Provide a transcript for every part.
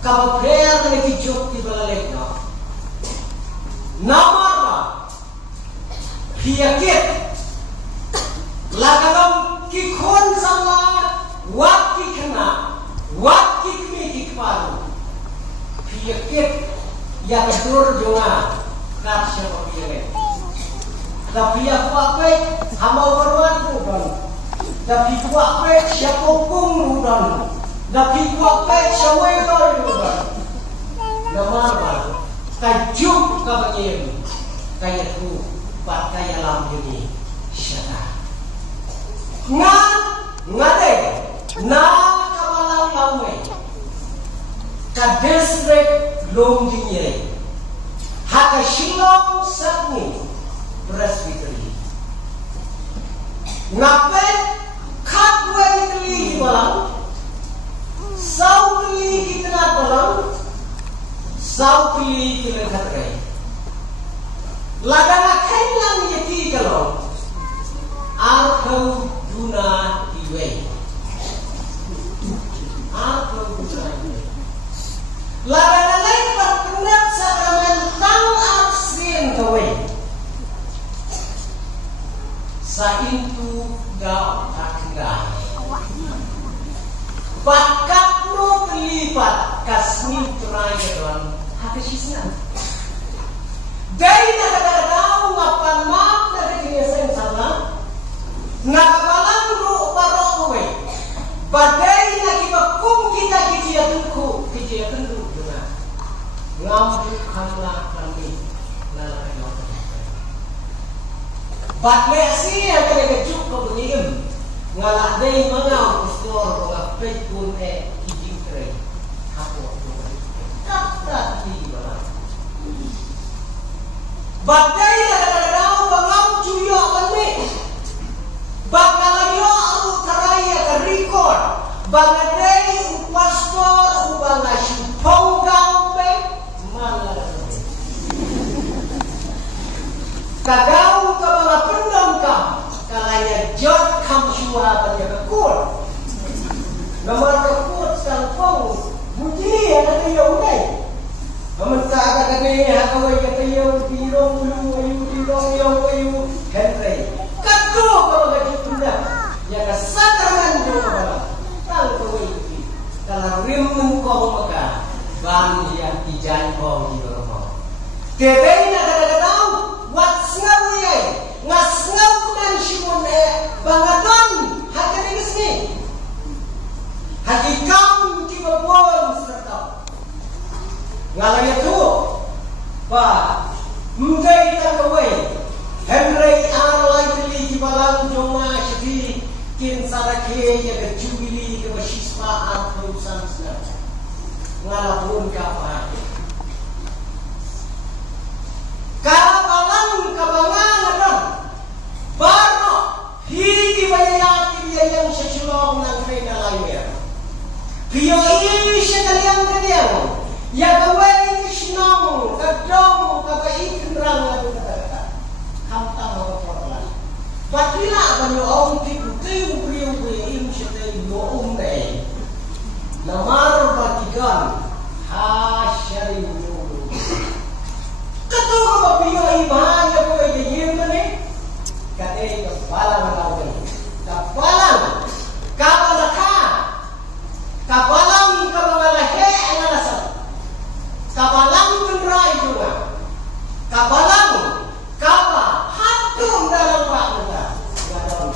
Kau prayer dengan hidup di balik no. Nama Piyakit Lagalom kikon sama Waki kena Waki kini kikparu Piyakit Ya kedur juga Kat siapa piyakit Tapi aku apa Hama berwan bukan Tapi aku apa Siapa pun bukan Tapi aku apa Siapa itu bukan Nama apa Kajuk kabagim Kaya ku Pat kaya lam ini Syata Ngade Na kabalang lamwe Kadesrek Long dinyere Haka shilong sakni Presbytery Ngape Katwe itali balang Sautli kitna balang Sautli kitna khatre Lagana kailang yati kalau Arkau duna diwe Arkau duna diwe Lagana lain berkenap sakramentang aksin kawe Saintu gau takirah Bakat no terlibat kasmin terai dalam hati sisna Dari nakakadaw ngapanmak na kiniyasin sana Nakabalang ro barok kowe Badai nakibakong kita Kijiyatun ko Duna Ngambukanlah kami Lalakayo Batle siya Kaya-kajuk ko bunigim Ngaladay mga Pastor Mga pekun Kijingkre Hapo Kapta di balang Badai kadang-kadang bangam cuyo kami Bakalayo aku karaya ke record Bangadai pastor Banga syupong gambe Malah Kagau ke banga pendam kam Kalaya jod kam syua Banya kekul Nomor kekul Sekalpong Mujini yang kata ya unai Meminta katanya kawai katanya dirong ayu dirong yang ayu Henry. Kado kalau gaji tunda, ya kesadaran juga malah. Tang kawai itu. Kalau rim kau maka ban dia dijan kau di rumah. Tebei nak tahu wat ngau ye, ngas ngau kuman simun bangadon hati ni sini. Hati kau kita pun serta. Ngalaya tu, Pak, mungkin kita kawai. Henry alai teli kibalang joma shidi kin sarake ya ke jubili ke basisma atau samsna. Ngalapun kapal. Kabalang kabangan adam. Baru hidi bayat dia yang sesulong nang kena lainnya. Pio ini sekalian kalian. Ya kawai kisnong, kadong, kabai kenderang lagi kata-kata. Hamtang apa perlahan. Batila banyo om tipu priu im syaitan yo deh. Namar batigan hasyari yo. Ketua bapiyo iman ya kawai jayim ni. Kate kapalang lawan. Kapalang kabalaka. Kapalang kabalahe analasa. Kabalang kenrai juga, kabalang kaba hatum dalam waktu dalam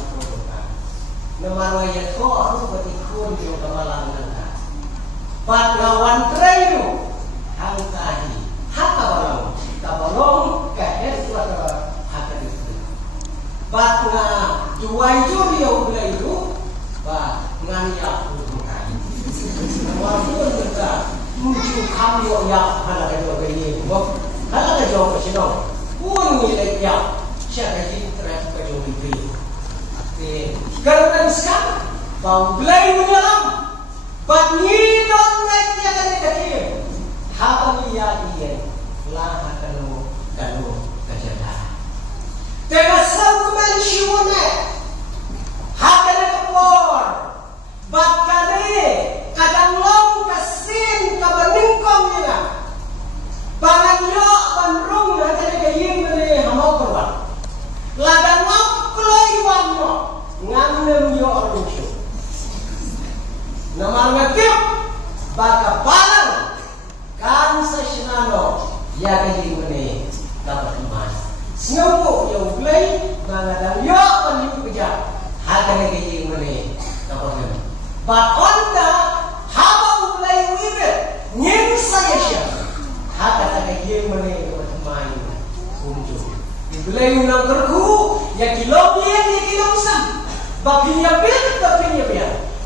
nama yang kau harus berikut di kabalang nanti. Padawan trainu hangkahi hakabalang kabalang kahet suara hakat itu. Patna juai juri ulah itu, pat ngania hangkahi. Nama pun berkata. Muncul kami yang mana kerja begini, mana kerja macam pun milik yang siapa yang terhadap kerja begini. Kerana sekarang bau belai menyelam, bagi don naik dia kena kecil, haba dia lah kalau kerja dah. Tengah sahaja siapa haba kepor, bat kade kadang long kasin kabani But onda haba ulay wibet ngin saya siya. Hata tagay mani matamay unjo. Ibulay unang kerku ya kilom lian ya kilom sam. Bapinya bil.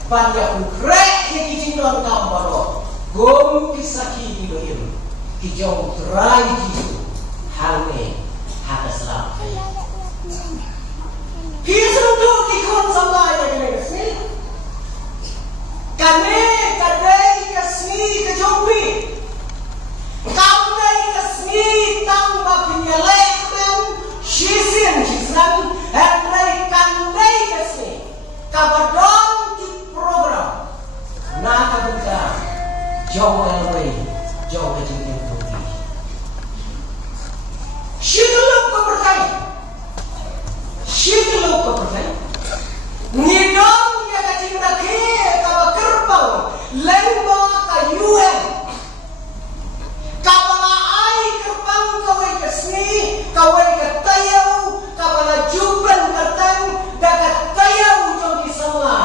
Panya ukrek ya kijinong kambaro. Gom kisaki iloim. Kijong terai jisu. Hane hata selam. Kisunduk ikon sampai ya kene. Kami kadai kasni kejombi, kami kasni tang baginya lekmen shisin, henry kandai kasni kabadon di program, nak buka jauh elway, jauh kejadian tuhi. Shiduluk kepercayaan, nidom ya kacimda ke kaba kerbang lemba ka UN kabala ai kerbang kawai kesni kawai katayau kabala juban katang dagat tayau jong di sama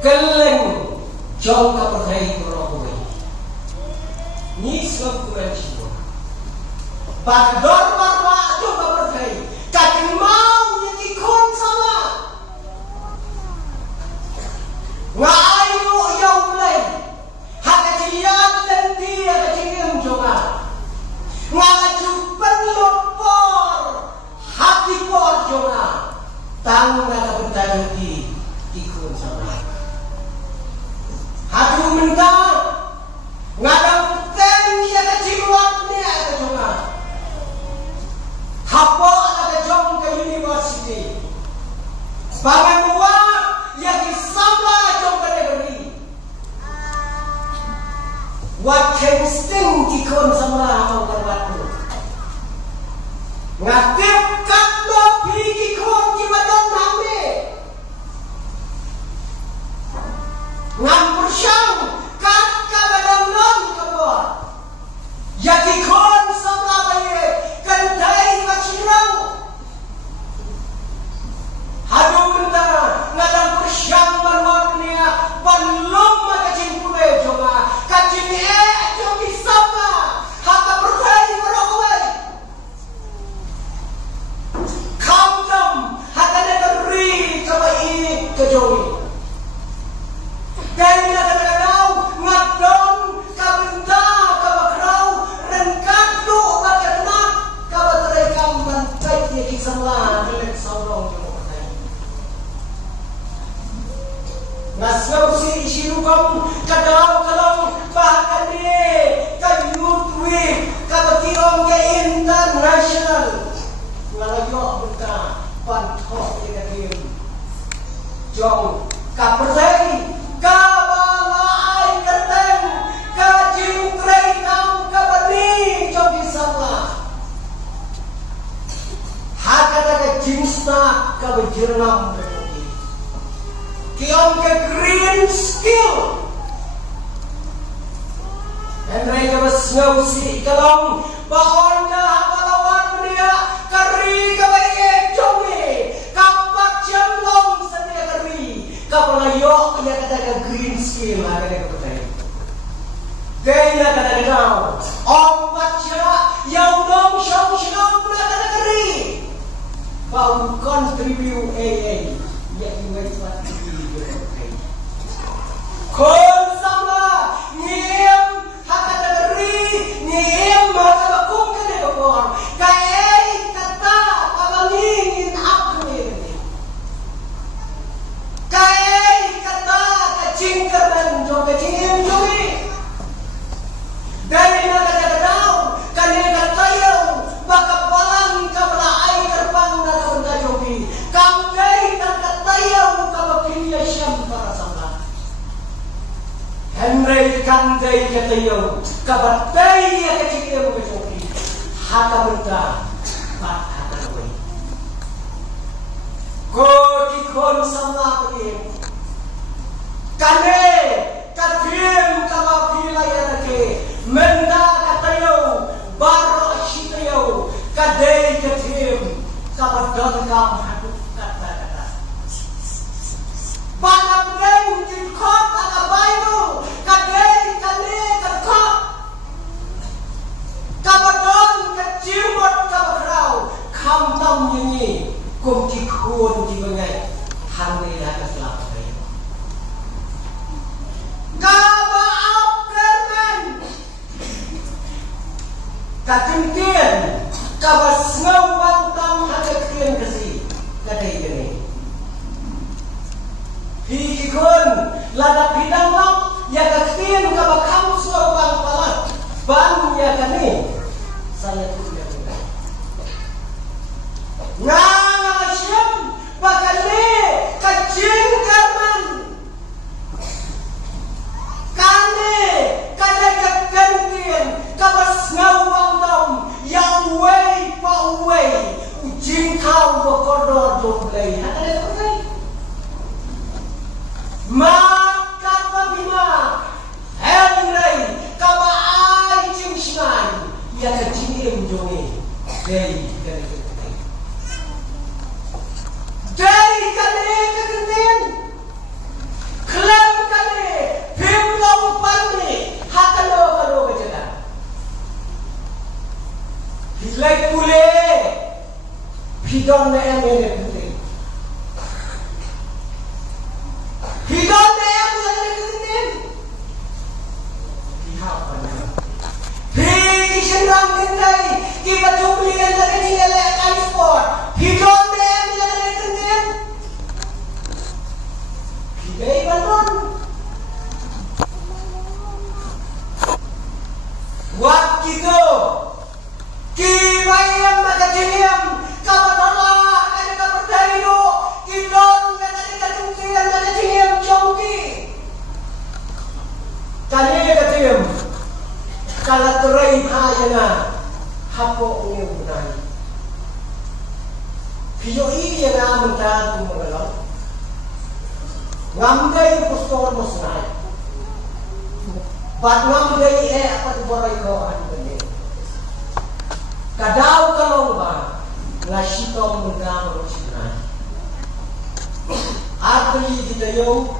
keleng jong kapercayaan kurokoi ni sebab kurang jiwa bagdor marwa jong kapercayaan kating mau nyekikon sama ngayu yaulay hakajilian dan dia kajilian jonga ngalajupan lopor hati por jonga tang ngala bentayo di ikun sama hatu menta ngadang ten dia kajiluan dia jonga hapo ada jong ke university bangan yang disambla jong kategori wat insting ikon sama mau karwatu ngatip katlo pilih ikon jiwadon hambe ngampur syang kat kabadang non kabor yang ikon sama baye kendai macirang hadu benda ngadang persyang manwarnia panlom makacing pule jonga kacing jongi sama haka percaya merokoi kamdam haka negeri kabai kejongi dan kadang-kadang ngadon kabenta kabakrau rengkatu bakatna kabatrekam bantai dia kisahlah dilek saurong nasab si isirukam kadang kalau bahkan ni kayut week kabakiong ke international ngalayo buka pantok kita kim jong kapercay kabalai kerteng kajingkrei kam kabani jong disama hakata ke jinsna kabajirnam kiong ke green skill dan mereka bersengau si kalong bahon na palawan dia kari kabaye jongi kapak jamlong sedia kari kapalayok dia kata green skill ada yang percaya dia kata kau om baca yang dong syong kata kari bau contribute AA yang buat kon sama ngiem hakadari ngiem makabakum kene bakor kae kata kabalingin akne kae kata kacingkeran jong kacingin jongi dari nakadadau kane katayo bakapalang kabalai terbang na untayobi kamdai katayo kabapilya syam para sama Henry kandai katayo kabatay kacikyo kajoki hata benda bat hata way ko dikon sama pagim kane katim kamapila yanake menda katayo baro shitayo kadai katim kabadan kam hatu kata-kata banap deng dikon katimtian kabas ngawang tam hakatian kasi kadai gini hikikun lada bidang lam ya kaktian kabakam ngawang palat ban ya kani saya tidak tahu ngasyam bakale kacing karman kane kadai kakantian kabas ngawang tam yang way pa way ujing kau bokodor doblay ada apa maka bima Henry kaba ai jing shnai ya jing em jongi dei kane kekenten klam kane pim long parni hakalo kalo kejada hilai pule pidon na emene pule pidon na emene kekenten pihak Hei senang kendai kita cuplikan lagi nilai transport hidon dem lagi kenden hidai bandon waktu itu kibayam makajiniam kabatala ada kaberdaido kidon kata dikacungkian makajiniam jongki tanya katiem kalau terai hanya hapo ni bunai hiyo ini yang amunta tumagalam ngamgai postor mosnai bat ngamgai apa borai ko anbene kadau kalau ba ngasito mundang rochinai atli kita yo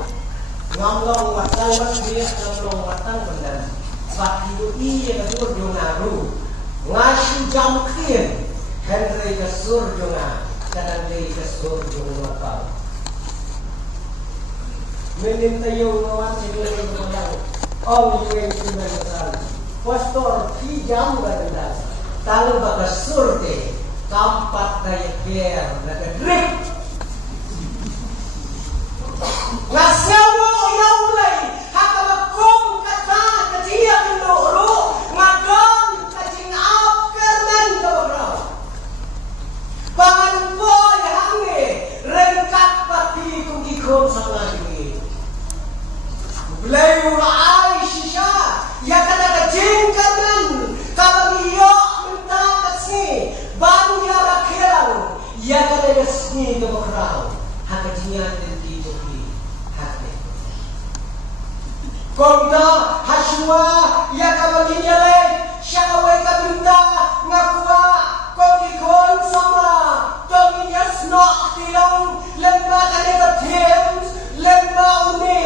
ngamlong watang dia ngamlong watang benar Bakido iya kasur jongaru ngasih jam kien Henry kasur jonga kadang day kasur jonga kau menin tayo ngawan siguro kepada Om Yuen Sunan Masal Pastor ki jam ganda talu bakasur te kampat daya biar naga drip ngasawo yaulai hakabakum kata kajia kendoro ngadon kajing afkerman keberau pangan boy hange rengkat pati kukikon sama ini belayu ai shisha ya kata kajing kerman kabagiyo minta kasih baru ya rakhiran ya kata kasih keberau hakajinya Konda haswa ya kabaginya le syakawai kabinda ngakua kokikon sama tominya snok tilang lemba kane katem lemba une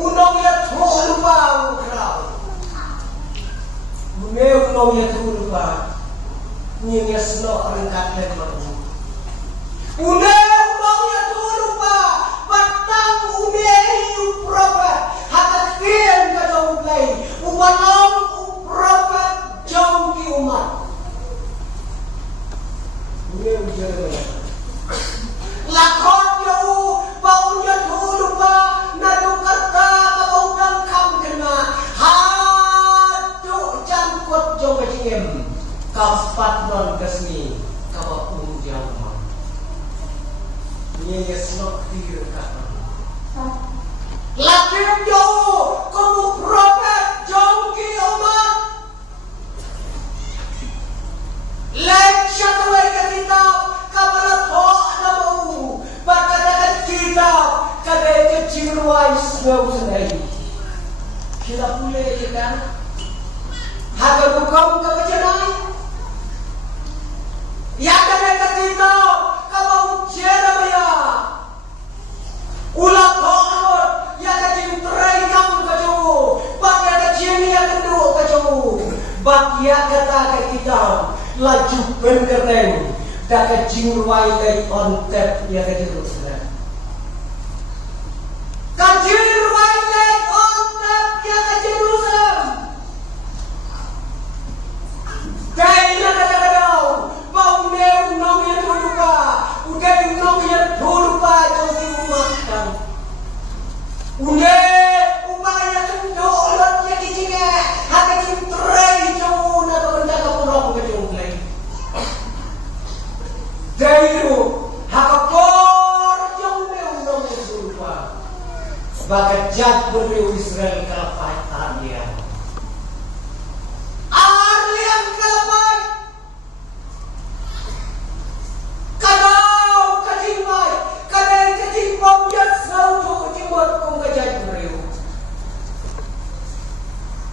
unong ya tholupa ukrau une unong ya tholupa nyinya snok rengkat lemba une unong ya tholupa batang une uprobat Hakatian kacau play, umalam uprobat jauh ki umat. Ini ujian. Lakon jauh baunya lupa nadu kata kaudang kam kena hadu jangkut jauh keciem kaspat non kesni kawapun jauh. Ini yesnok tir kata. Lakim jauh kamu prophet jauh ki umat lek syakawai ke kitab kapalat ho namu bakadakan kitab kadai kecil wais ngau sendiri kita pule kan haga bukan kebacanai ya kadai ke kitab kabau Jeremia ulat ho ya kajing terai kamu kacau bak ya kajing ya kenduk kacau bak ya kata ke kita laju bengereng dak kajing ruai lai on tap ya kajing rusna kajing ruai lai on tap ya kajing rusna dai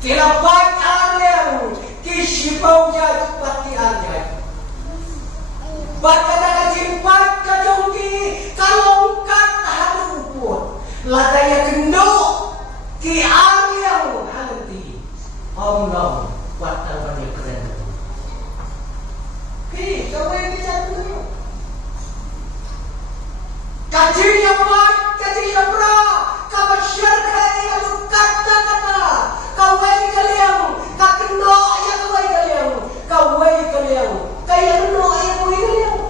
Kelapat yang kisipau jaj pati anjay. Baca tak jimpat kajongki kalongkat haruput. Ladaya kenduk ki yang hanti. Om watan bani keren. Ki kawai kita tu. Kaji yapat, kaji yapra, kabasyar kaya lu kata-kata. Kawai kaliang, kakendok ya kawai kaliang, kawai kaliang, kaya kendok ya kawai kaliang.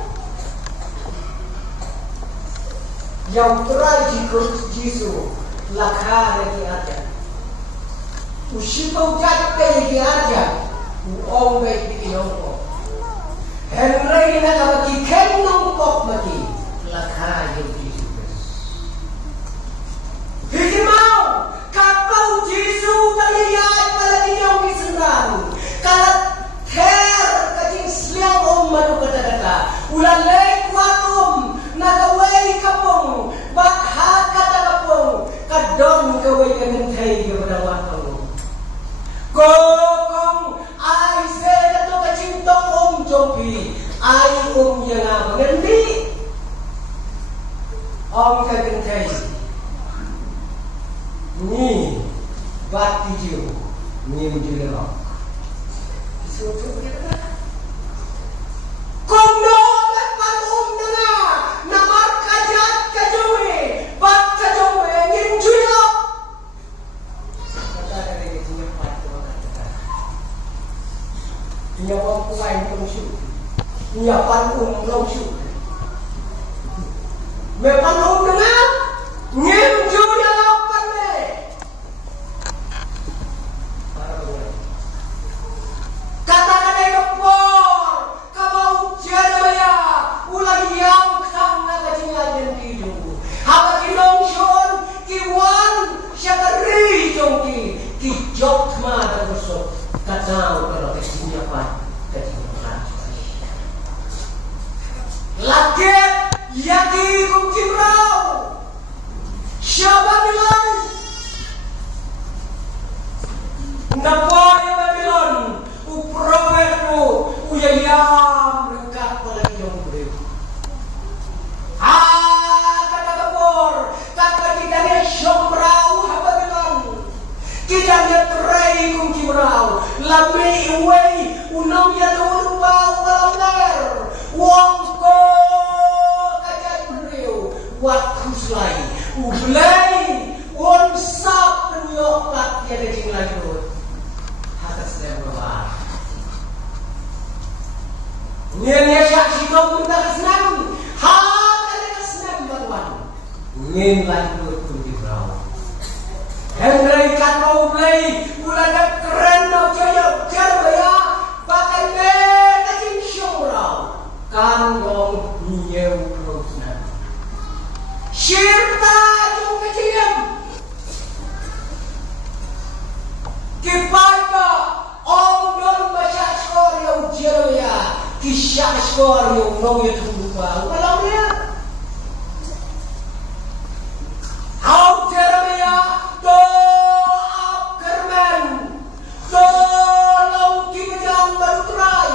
Yang terakhir Yesus lakha lagi aja. Usipau jat lagi aja. Uong baik bikin ongkok. Henry na kabaki kendong kok mati lakha yang Yesus. Hikimau kapau Yesus taliyay palagi yang disenang. Kalat ter kajing sliang madu kata-kata. Ulalay kwatum nagaway kapong bakha kata kapong kadong gaway kanintay kepada watong. Kokong ay se kato kacintong jompi ay yang mengendi kakintay ni bati jiu ni menjulerok kondo lepan na namar kajat kajowe bat kajowe ngin julok kata ada ke punya pat tu kata punya wang kuai tong syu punya pan long syu me pan na ngin julok pan me kata-kata kepor kabau jeraya ulah yang kang na kajingan kidu haba kinong shon kiwan syakari jongki ki jokma dan busok katau kalau kesinya pat kajingan laket yaki kumkimrau Babylon Napoy Babylon uproverbo uyayam rengkat palagi yang beriu kata kabor kata kitanya syomrau Babylon kitanya terai kumkimrau lami iway unam yadurubau walamner wongko kajat beriu wat kuslai ublay wonsap penyoklat tiada jing lanjut atas dia berubah Nya syaksi kau minta kesenang ada kesenang baruan ngin lanjut tu di bawah Henry kata ublay ulada keren no jaya jaya pakai le kajing syurau kan dong nyew prosna Syirta yung kajiyam Kipaka Om don basya skor yung jeraya Kisya skor yung nong yutuba Walang niya How jeraya To Abkerman To Long Kimidang Barutray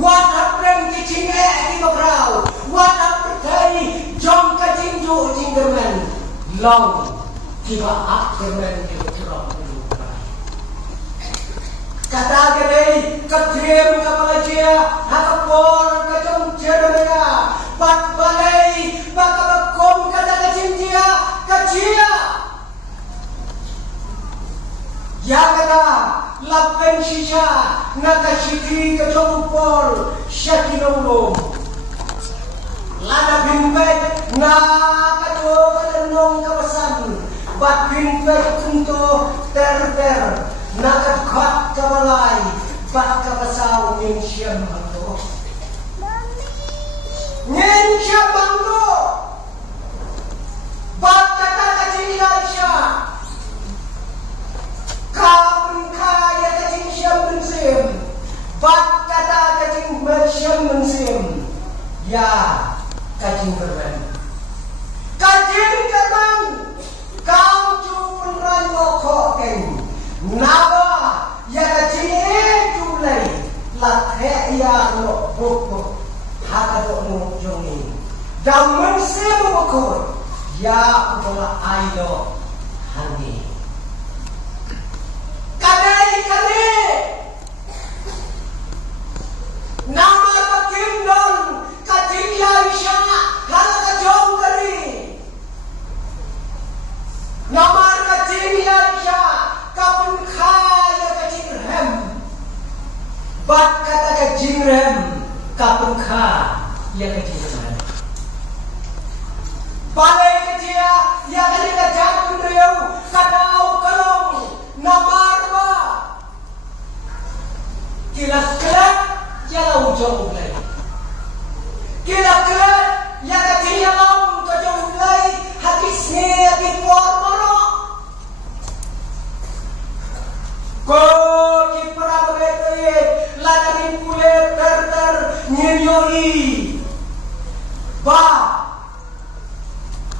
What happened kicing di bagraw What happened jom kajing jo jingerman long kiba Abkerman di bagraw kata gede kadrem kapalagia hakapor kajong jerega pat balay bakabakom kata kajing dia kajia ya kata lapen shisha nakashiki kajong por shakinolo lada bimbet na kato kalenong kawasan bat bimbet kunto ter nakakot kabalay bat kabasaw ngin siyam hangdo ngin siyam hangdo bat katakajilay siya kapin kaya kajing siyam bensim bat katakajing siyam bensim ya kajing kerman kau cupun ranyo kokeng Naba ya kacine tulai la ya no boko haka do no jongi damen se boko ya utola aido hani kadai nama pakim don kacing ya isya hala kajong kari nama kacing ya isya kapun kaya kacing rem bat kata kacing rem kapun kaya kacing rem balai kecil ya kali kajang riau kadau kalong namar ba kilas kelak ya ujung ulai kilas kelak ya kacing ya lau ujung ulai hati sne hati pormoro ko ki praboete ladarin pule ter nyerioi ba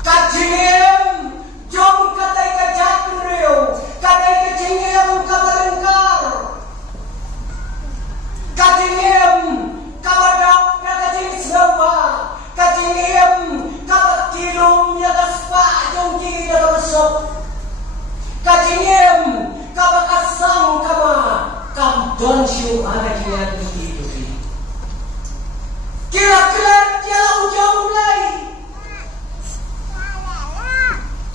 kacingem jom katai kajat riu katai kacingem kabarengkar kacingem kabadap ya kacing sewa kacingem kabatilum ya kaspa jongki ya besok kacingem kabakasang kama kamdon siu ada kian itu kira-kira dia ujung mulai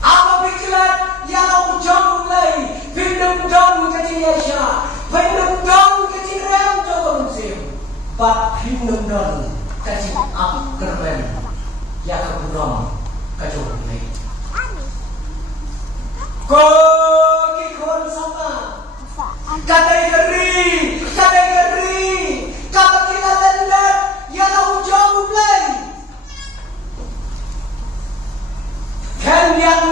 apa pikiran yang ujung mulai pindum don kecil Asia pindum don kecil rem jom sim bat pindum don kecil up kerben ya kebunom kacau mulai ko kikon sama katai geri kata kita lendat yang ujung mulai kan yang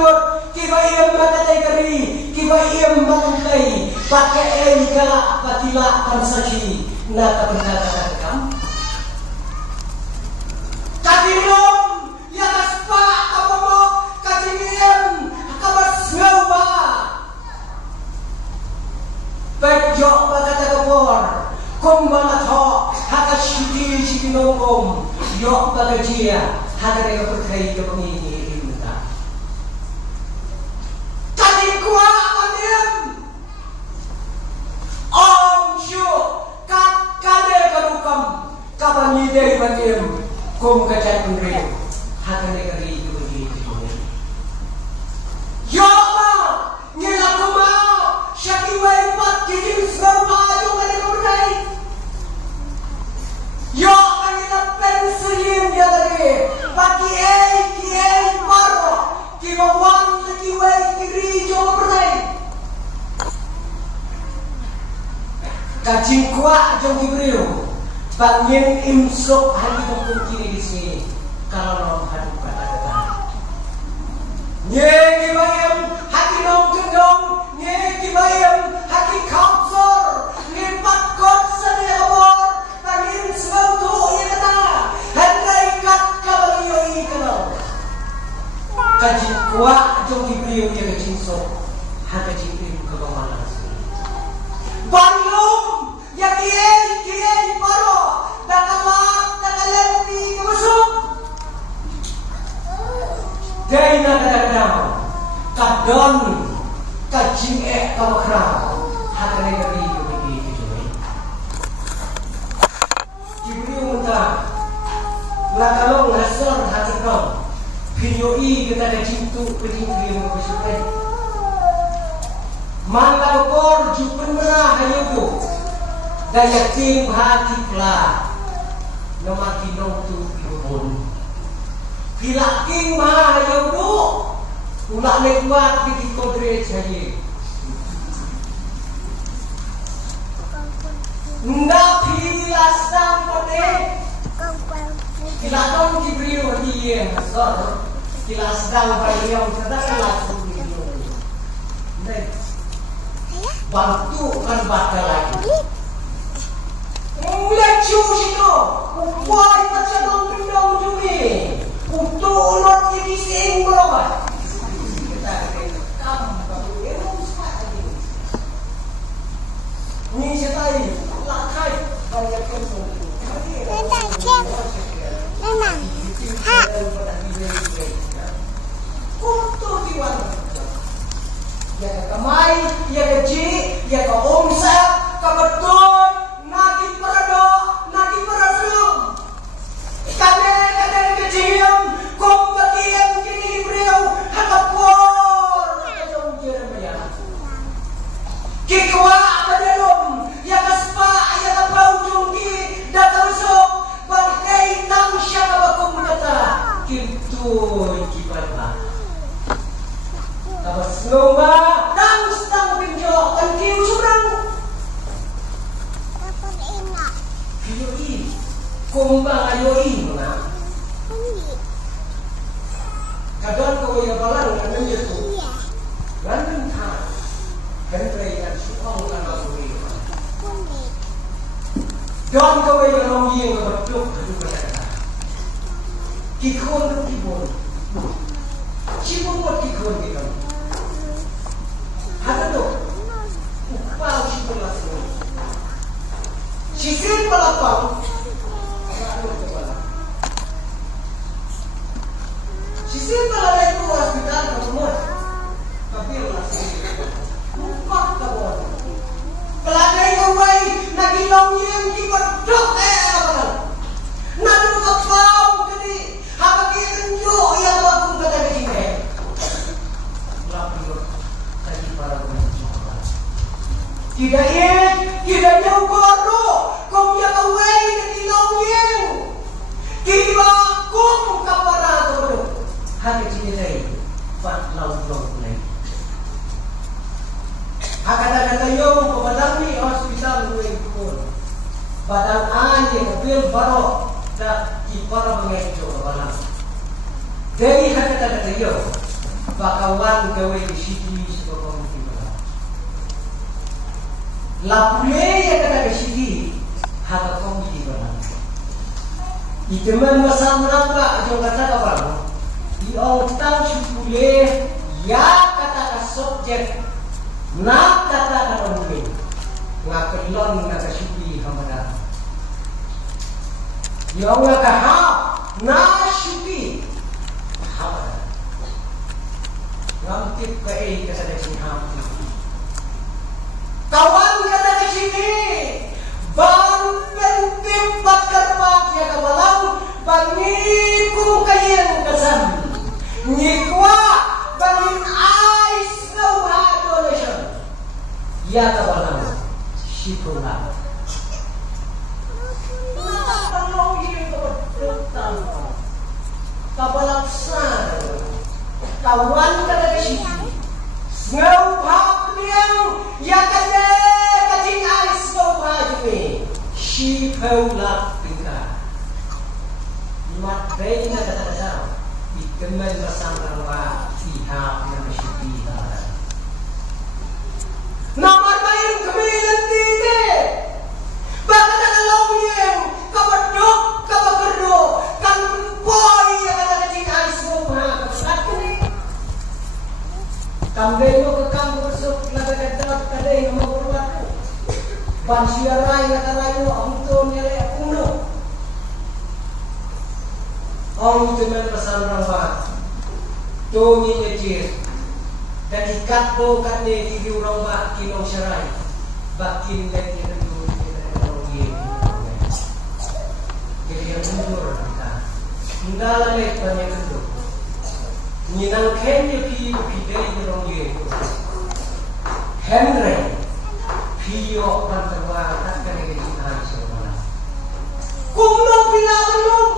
kiba iem kategori kiba iem batai pakai engkala patila pansaki na kabenda kam kadilom ya kaspa kapomo kadingiem kabasnauba bejo bakata kapor kumbana tho hakashiti shikinongom yo bagajia hadare perkai kepemini kuat pandem om syu kat kade kadukam kabani dei pandem kum kacat pundri hakane kari itu begitu yo ma ngela kuma syaki wai pat kidim sama jo kade kurdai yo angina pensiun ya tadi pagi kiai paro kibawan kiwai kiri jo kurdai kacing kuat jom kibriu bangin imsuk hati tempun kiri di sini kalau nom hadu kata nye kibayam hati nom gendong nye kibayam hati kapsor nye patkot sedia kabor bangin sebab tu ya kata hendai kat kabalioi kalau kacing kuat jom kibriu ya kacing sok hati kacing kibriu kebawah Bandung ya kiai paro dakalan di kebusuk dai na kadang kadon kacing kamakra hakane kari begitu juga Jibril minta la kalau ngasor hatikau video kita kacing tu kacing kirim ke Mangga kor jupen merah hayudu daya tim hati pla nomaki nom tu ibun bila king ma hayudu ulah lewat di kodre jaye nda bila sang pate bila tom Jibril dia masor bila sedang beliau sedang langsung video bantu kan bakal lagi. Mulai cium situ, buat macam dong jumi, untuk ulot jadi sing berapa? Kita kamu kamu Don kau yang orang yang betul betul kata. Kikun tu kikun. Cipun buat kikun kita. Ada tu. Upau cipun lah semua. Sisir pelapang. Sisir pelapang itu hospital semua. Tapi lah sisir. Empat kawan. Pelajari kawai nak ilong yang diberdok apa? Nak buka pau jadi apa dia tunjuk yang aku kata begini. Lapor tadi para penonton. Tidak jauh koru. Kau yang kawai nak ilong yang tiba kum kapara tu. Hati ciri pat laut lain. Kata-kata yang kepadami hospital gue ikut badan aja kepil baru tak kipara mengejo kawan. Dari kata-kata yang bakawan gue di sini sebagai pemimpin. Lapule ya kata di sini hak komiti badan. Iteman masa merangkak jong kata apa? Di orang syukule ya kata subjek. Nak kata orang mungkin, nak kelon nak syukur hamada. Yang nak hak nak syukur hamada. Ngamtip kei kesadar sini ham. Kawan kata di sini, bang penting bakar mak ya kawalan, bangiku kayen kesan, nyikwa bangin ais lauha donation. Ya kawalan, syukurlah. Kalau ini bertentang, kawalan sah, kawan kata di sini, ngau hak yang ya kata kacing ais lauha juga, syukurlah tinggal. Mat bayi nak kata ikemen bersama wa pihak yang bersyukur. Namar main kemilan tite. Bakal ada lawyang kabadok kabagerdo kan boy yang ada kecil ais semua kesat ni. Kamdeng mo kekam bersuk laga kata kadai nama berbuat. Ban siarai kata rayu amton nilai kuno. Om dengan pesan rawat. Tu ni kecil. Dan ikat tu kan ni kiri orang mak kino syarai bakin dan dia tentu kita orang ye jadi yang mundur kita tinggal lek banyak tentu nyinang ken ye pi dari orang ye Henry pio panterwa tak kena kita semua kumno pilalum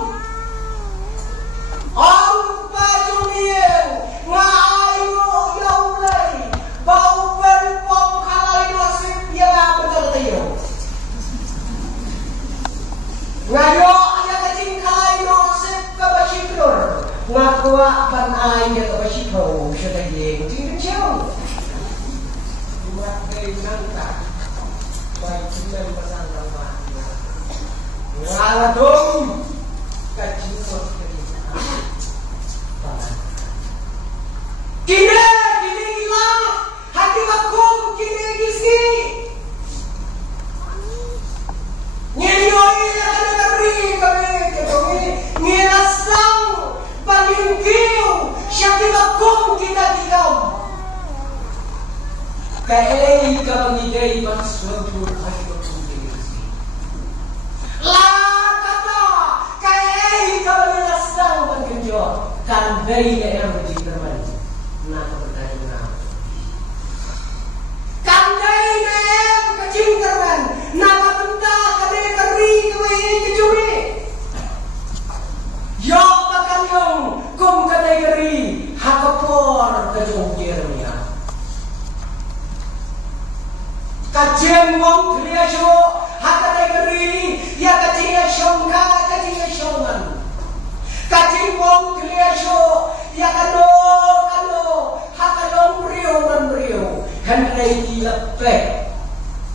om pajunian ngayu yaulai bau berpom kalai nasib dia betul tayo ngayo aya kacing kalai nasib kabashikor ngakwa ban ay kabashiko siya tayo ting ciao buat day nangka baik sudah pesan sama ngala dong kacing kok Kini hilang hati makum kini gizi. Nyoi yang ada dari kami kami ngilasang balingkiu syaki makum kita dikau. Kei kami dei masuk hati makum kini gizi. Lah kata kei kami ngilasang balingkiu kan dei yang berjiterman. Nak bertanya kandai nem kecing terman nak benda kade keri kwe kecuri yo bakal yung kum kade keri hakapor kejong jeremia kajem wong kriasyo hakade keri ya kecing syongka kecing syongan kacing wong kriasyo ya kado hakalong brio Henry di lepek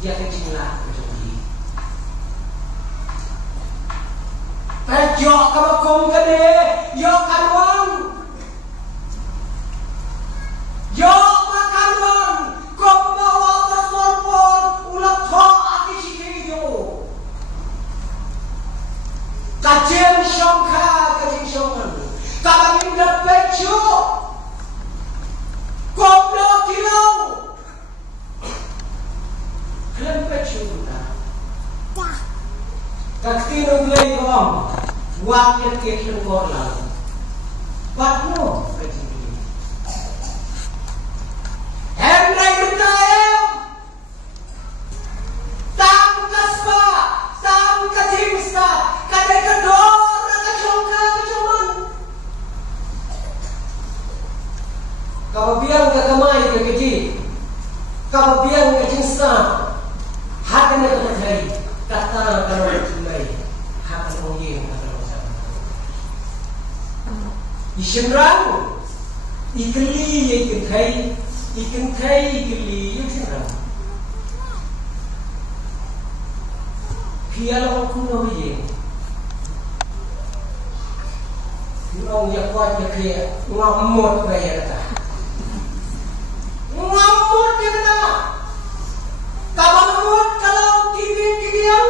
dia kecilah kecuri Tajok kamakong gade, yo kanwan. Yo makanwan, kong bawa pasmorpon, ulat ho aki sikiyo. Kajeng syongka, kajeng syongkan. Kamangin dapat yo. Kong do kilo. Kelempet yo na. Kaktinong lay kong, wakil kekil korlang. Patno, kajing. Henry bertayam, tangkas pa, tangkas himsta, kadai kedor, nakacongka, kacuman. Kapabiang kagamay kagaji, kapabiang kajingsta, hati na kagay, kata karong tunay, hati mong yin, kata mong sama. Isimrang, ikali ikentay, ikali isimrang. Pialang kuno yin. Nong yakwat yakya ngamot bayar ta. Ngamot dia kata. Kawanut kalau kibin-kibian.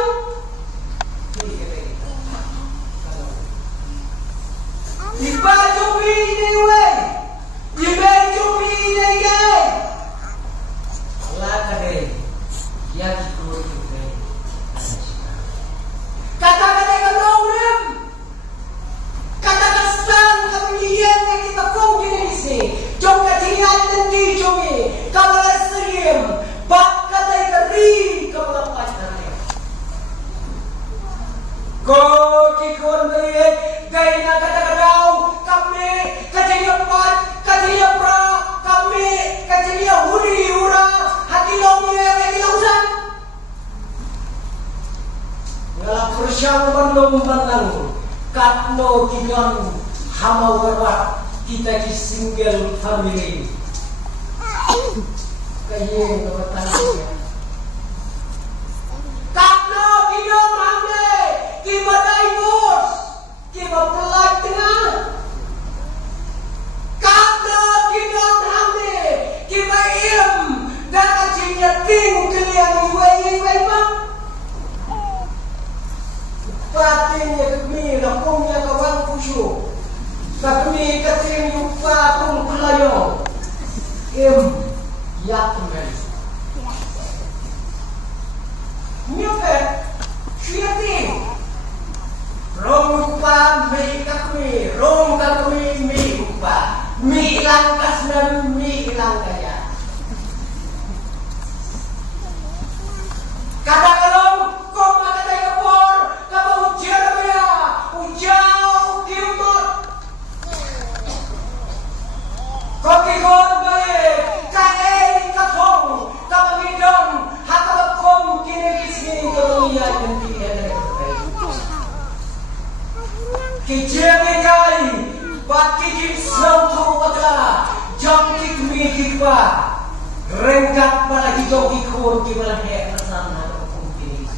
Iba jopi ni we. Iba jopi ni gay. Allah kadai. Ya dikur juga. Kata-kata kadang rem. Kata-kata stan kamiyan yang kita kong jenis. Jom kajian nanti jomi. Kamala seriem. Bak kata kari kamala pacarnya. Kau kikon beriak. Gaya kata-kata kami kajiliapan, kajiliapra, kami kajilia huri ura, hati longnya lagi lausan. Ngalah persyang bandung katno kigan hama warat kita ki single family. Kaya ngawatan. Katno kigan hamle, kibadai bos. Kita pelak tengah. Kata kita hamil, kita im dan kacingnya ting kalian iwai bang. Patingnya kami, lapungnya kawan kusyuk. Kami kacing lupa pun pelayong. Im yakin. Nyopet, kreatif. Rong upa mi kakmi, rong kakmi mi upa, mi ilang kasnan mi ilang kaya. Kata kalong, kau makatay kapor, kapag ujar maya, ujaw kimot. Kau kikon baik, kain katong, kapag idon, hatap kong kinikising kamiya yung tiyan. Kijemi kai, baki kim snautu wata, jam kik mi kikwa, rengkat pada hijau kikun kibala hek nasana kemungkinan.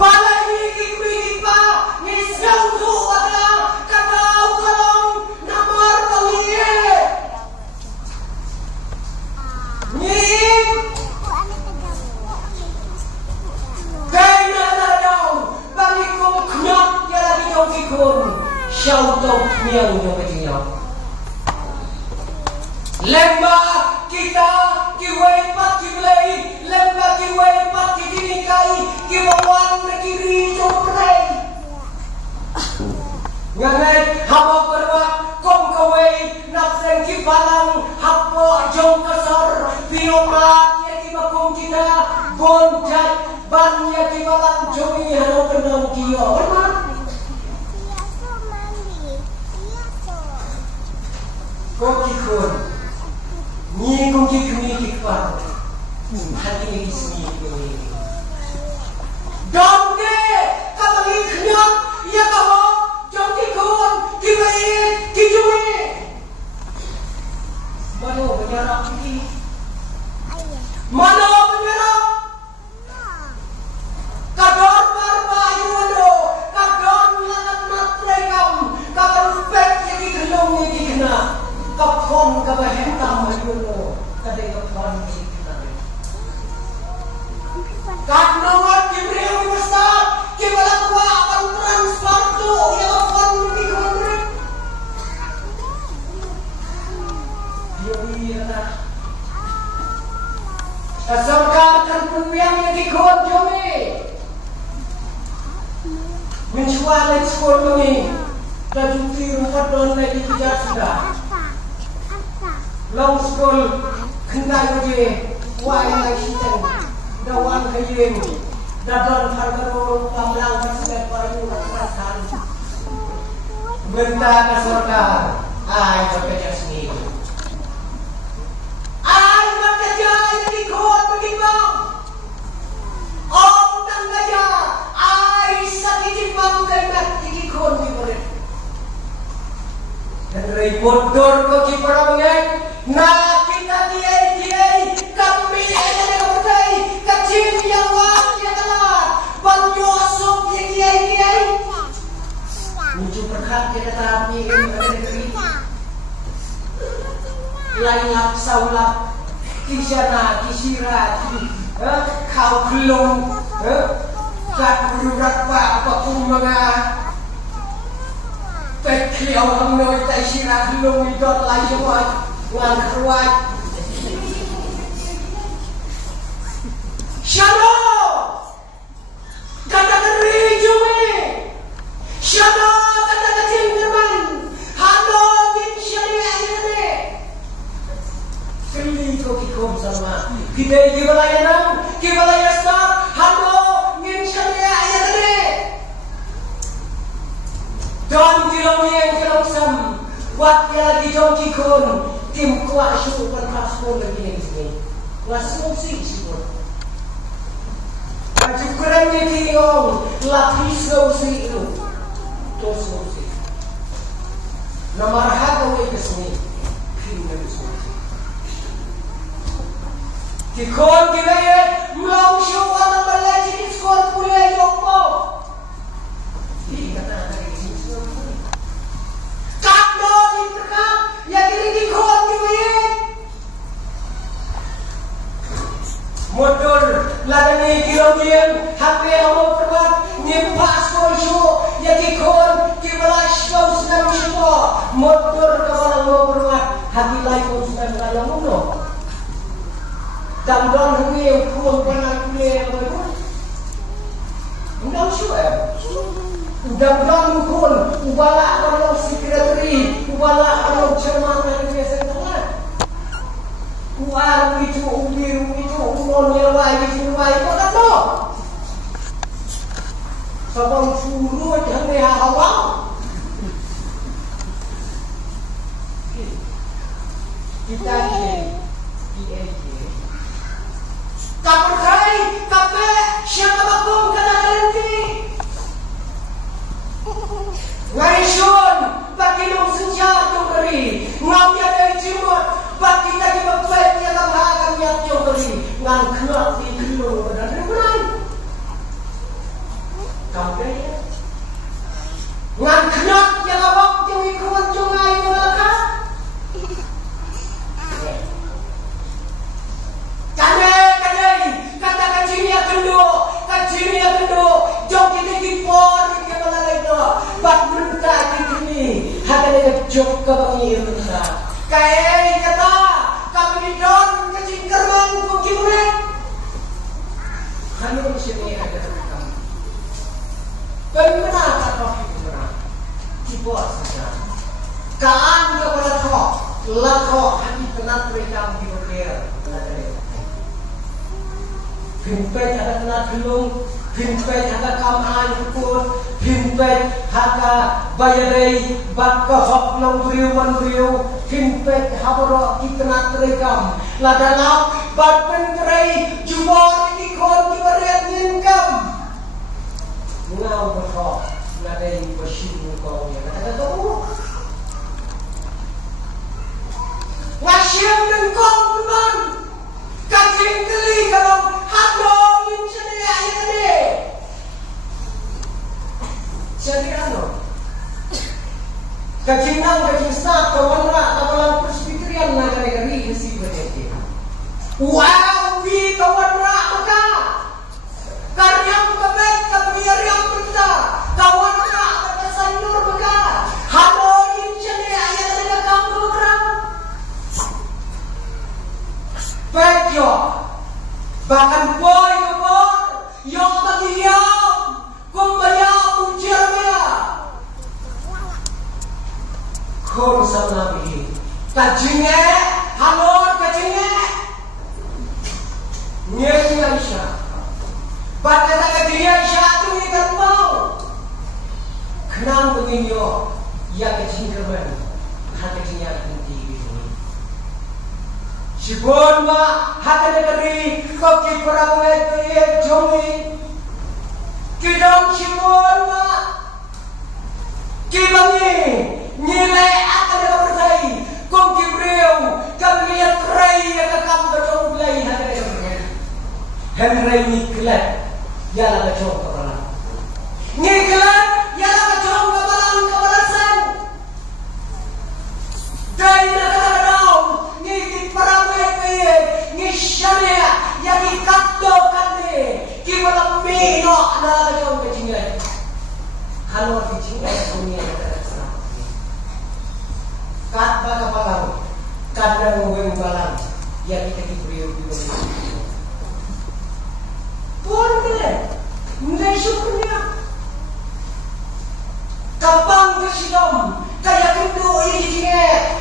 Balai mi kik mi kikwa, ni snautu wata, katau kalong namar pangiye. Ni, kaya na daw. Bagi kong knyot dia lagi jauh kikun. Syau tau miang jauh kecilnya. Lemba kita kiwai pat kiwai, lemba kiwai pat kikinikai, kiwawan na kiri jauh perai. Ngangai haba berbak kong kawai, napseng kipalang, hapo jauh kasar, biomat ya kibakong kita, bonjat. Banyak kibalang jomi haro kenang kiyo. Berman? Kau kikun. Ni kau kikuni kikpan. Hati ni kismi kikuni. Domde kapag iknyok ya kaho jom kikun kibain kijumi. Mano penyarap ini. Mano penyarap. Kador barba yudo Kasorkan penuyang yang dikot jome. Mencuali skor ini. Tajuti rumah don lagi tidak sudah. Long skor kena je. Wai lagi ten. Dawan kayen. Dadon hargaro pamlang persen paru rasakan. Benda kasorkan. Ai bekerja sendiri. Ai bekerja yang dikot begitu. Om tanggaja. Ai sakit bangkai mati dikot di bawah. Dan repodor ko ki paramngai na kita diai kami ada kepertai kecil yang wak yang telah berjosok yang diai muncul berkat kita tapi ini pada negeri lainlah saulah kisana kisira kau belum tak berurat apa pun mengah Pekliau hamnoi tai sirah belum idot lagi semua ngan keruat. Shadow, kata keri jumi. Shadow kata kecil teman. Halo bin syariah ini. Keli kau kikom sama. Kita gimana gimana stop. Halo bin syariah ini. Don kilong yang kelosam, waktu lagi jom kikun, tim kuat syukur paspor lagi ni sini. Langsung sih syukur. Baju kurangnya kiong, lapis sih itu, tos sih. Nomor harga ni kesini, kini sih. Kikun kita ye, melau syukur nomor lagi skor pulih jompo. Ini kata. Kakdo diterkam, ya kini dikot juga. Motor ladani kilometer, HP awak perbat, nyimpas kolsho, ya dikot, kibalas kau sedang syukur. Motor kawalan awak perbat, hati lain kau sedang kaya muno. Damdan huwi yang kurang pernah kuliah apa itu? Enggak syukur. Udang-udang mukul, ubala kalau sekretari, ubala kalau cerman dari biasa teman. Uar itu, ubir itu, umon nyawai itu, nyawai kok tak tahu. Sabang suruh jangan awal. Kita ini, kapai, siapa bakung kena nanti. Ngaisun, bagi nung senja tu beri, ngamnya dari jimut, bagi tadi berbaik yang akan niat yang beri, ngan kenal di gelung benar benar. Sampai ya, ngan kenal yang awak yang ikut cungai melaka. Kadai, kata kacinia kendo, jom kita dipor. Bat berita kini, hadanya jok kebangi berita. Kaya kata, kami didon kecingkerman kukimunet. Kami sini ada kami. Bagaimana kata kita? Dibuat saja. Kaan kepada kau, lakau hati tenat mereka di bawah. Pimpin ada tenat gelung. Pimpin ada kamaan ukur, pimpin ada bayarai, bakka hok nong beriu, pimpin habro kitna terekam, ladalap, batpen terai, jubor ikon kibariat ninkam. Ngau berhok, ladai bersyukur kau yang ada tahu. Ngasyam dan kau benar, kacing keli kalau hado insyaallah ya tadi. Jadi ano? Kacing start kawan rak kawalan perspektrian negara-negara isi berjaya. Wow, vi kawan rak maka karyam kebet kebir yang berita kawan rak berkesanur maka halo insyaallah ya tadi kamu. បែកយក Bahkan boy ke boy, yang terdiam, kumbaya ujarnya. Kau sama Nabi, kajinya, halor kajinya, nyeri Aisyah. Bahkan tak dia Aisyah tu ikan mau, kenang begini ya kecil kerman, hati kecilnya inti itu. Sibon ma hati negeri kau kiperang itu jomi, kidong sibon ma, kibangi nilai akan bertai, kau kibreu, kau lihat rai yang kamu kacau belai hati negeri. Henry niklat, ya lah kacau kepala. Niklat, ya lah kacau kepala kepalasan. Dari negara ni peramai kaya, ni syariah, yang dikatakan ni, kita mino adalah kacau kecinggai. Kalau kecinggai dunia negara Islam. Kat baka palang, kadang ngeweng balang, yang kita diberi pun tidak, tidak syukurnya. Kapang kesidom, kaya kendu ini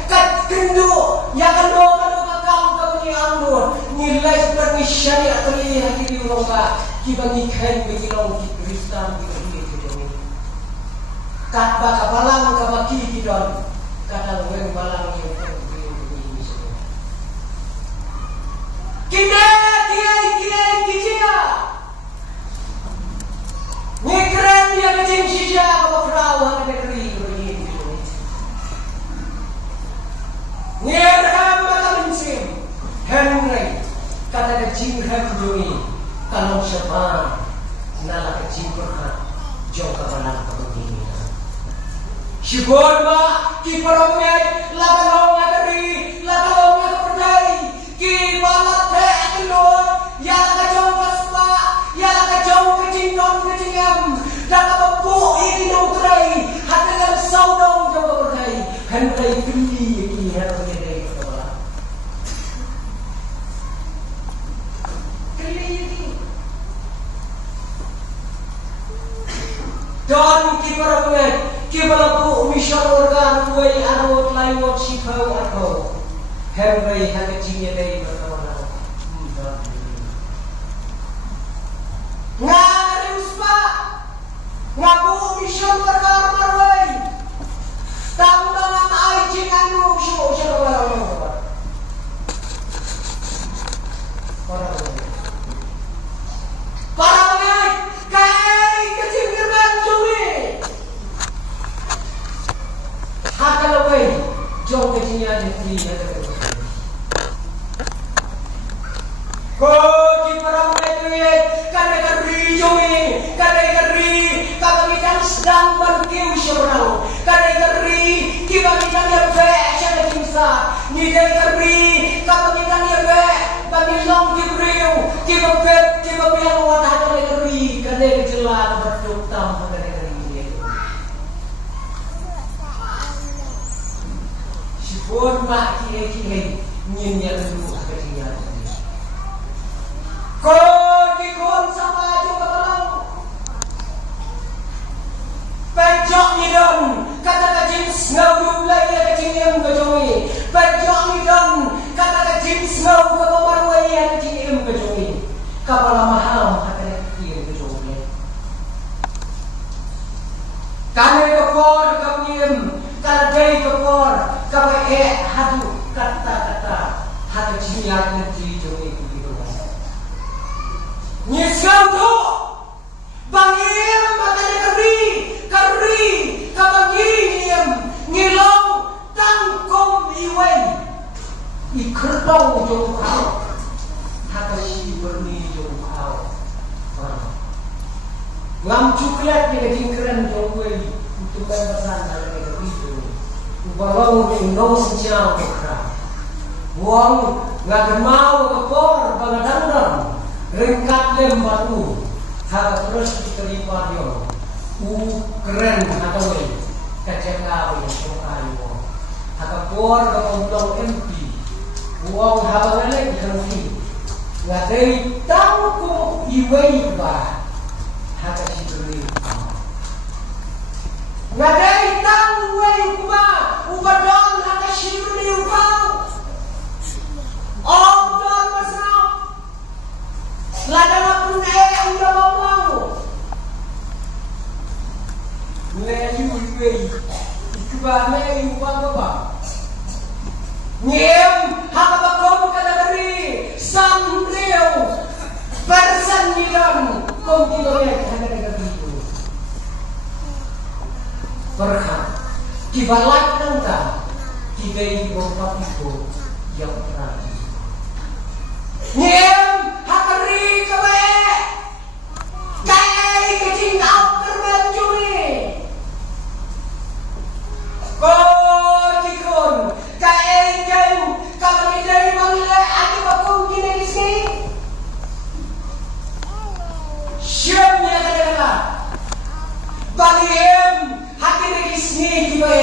kat kendu, ya kendu kakam kamu ni anggur, nilai seperti syariat terlihat di urangga, kita nikah begilong kita Kristen kita ini. Kat baka balang kabaki kita, kadang weng balang yang ini semua. Kita Nikran dia kecing sisa kalau perawan negeri begini. Nikran bakal insim Henry kata kecing Henry kalau siapa nala kecing berhak jauh kebalang begini. Sibon ma kiperongnya lakalong negeri lakalong negeri kibalat teh kelon ya kacau kaspa ya kacau kecing non dan apa bu ini nongkrai hati dan saudong jauh berdai hentai beli ini harus berdai kepala beli ini dan kipara bu misal organ buai arut lain wat sifau atau hentai hati cinya dari kepala ngari uspa ngabu misal terkar marwai tambangan aijing anu semua usia orang para pengai kai kecil gerban cumi hakal wei jong kecilnya di ko ki para pengai kadai cumi kadai kami kan sedang berkiu syurau kadai keri kita yang baik ada kimsa ni dai keri kami kan yang baik kami long kibriu kita biar wadah kadai keri kadai jelas berduk tam kadai keri ni sipun mak kiai nyinyal dulu kecilnya ko dikon sama juga balang pejok ni dong kata kajim ngau dulai ya kecing em kejongi pejok ni dong kata kajim ngau ke pemarwai ya kecing em kejongi kapala mahal kata kecing kejongi kane kepor kapiem kala dai kepor kapai hadu kata hadu cinya nanti jongi kudu nyesau tu bangir makanya keri kabangiriam ngilong tangkom iway ikertau jauh kau hata si berni jauh kau ngam cuklet ni kecing keren jauh way untuk pesan dalam negeri itu ubalau indong senyap kekra wong ngak mau kepor bangadang ringkat lembatu hata terus diterima dia keren atau ni kecekawi sokai wong haka por ke pemulong MP wong habangan lagi ngadai tahu ko iway ba haka shibuli ngadai tahu iway ba ubadon haka shibuli ba don masao ladang pun ang labaw ngayu iway ikba ngayu ba ngem haka bakom kadagari samreo persan nilam komputernya kadagari itu berhak dibalak nangka digai bongkap itu yang terakhir ngem hakari kawe kai kecing out terbanjuri tikun kai kami dari mana aku bakung kini di sini siapnya kadang-kadang bagiem hati di sini juga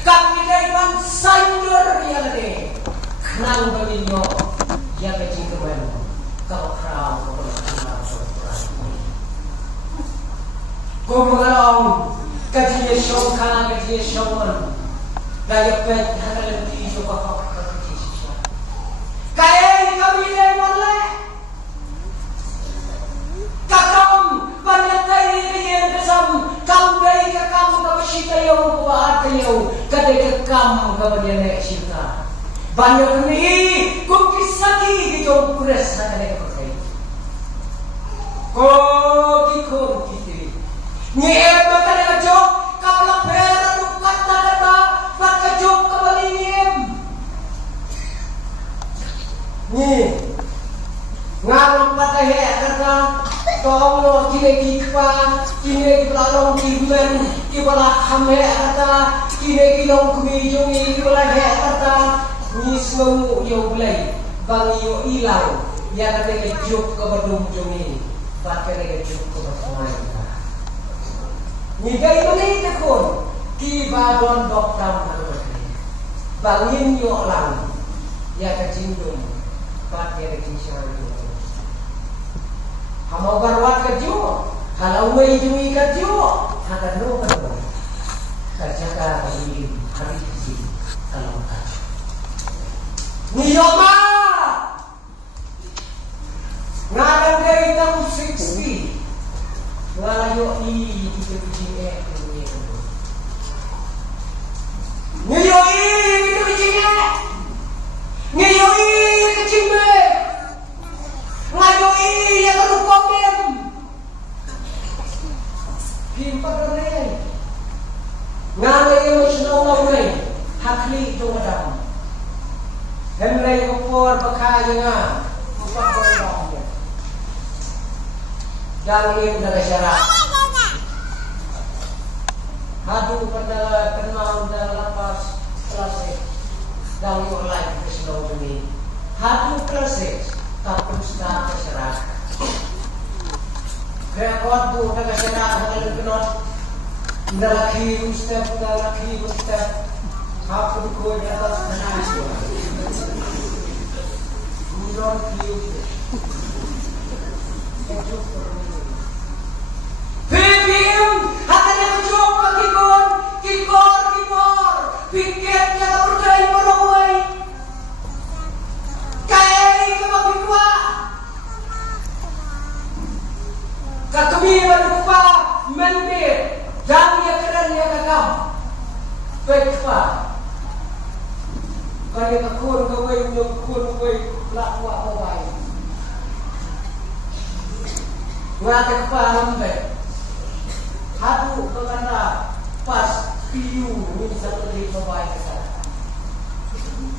kami dari mana sayur yang ada kenang baginyo yang kecil kemarin kalau kerau kau mengalami kajian show kana kajian showman daya pet hakalan tijo bakal kaya kami dari mana kakam panatai kaya kesam kam dari kakam kapasita yang buat kayu kadai kakam kapan nek cinta banyak ni kukisaki gitu kures kadai kapai kikor kiti ngem bakal ngajok kapla pera dukat kata pakajok kabalingem ni ngalam patahe kata tolo kine kikpa kine kilalong kigumen kibala khame kata kine kilong kumijungi kibala he kata ni semu yo bulai bang yo ilang ya kata kejok kabadum jungi pakai kejok kabadumai ni gai bani tekun kiba don doktam bangin yo lang ya kecindung pakai kecindung hamau barwat kejo kalau wei jui kejo akan no kan kerja kali hari ini kalau kerja ni yo ma ngadang dari tahun 60 ngalayo i di kecine ni yo i di kecine ni yo i kecine ngayo iya kalau komen kimpa keren ngale emotional ngawai hakli itu madam hemlai kopor bakaya apa bolong dan ini dari syarat hadu pada kenal dan lapas kelas dan yang lain keselaw ini hadu kelas tapos na masyarakat. Kaya kawad na masyarakat ang pinot, nalaki yung step, hapon ko yung atas na nais ko. Buron kiyo siya. Bibim! Hatan yung joke pag-ikon! Kikor! Pikit niya na pagkay maraway! Kaya ka magkikwa kakamihan ko pa mende dami keren ya kakam pekpa kaya kakun kaway yung kun kaway lakwa kaway ngatek pa lambe hatu kaganda pas piyu minsan ulit kaway kasara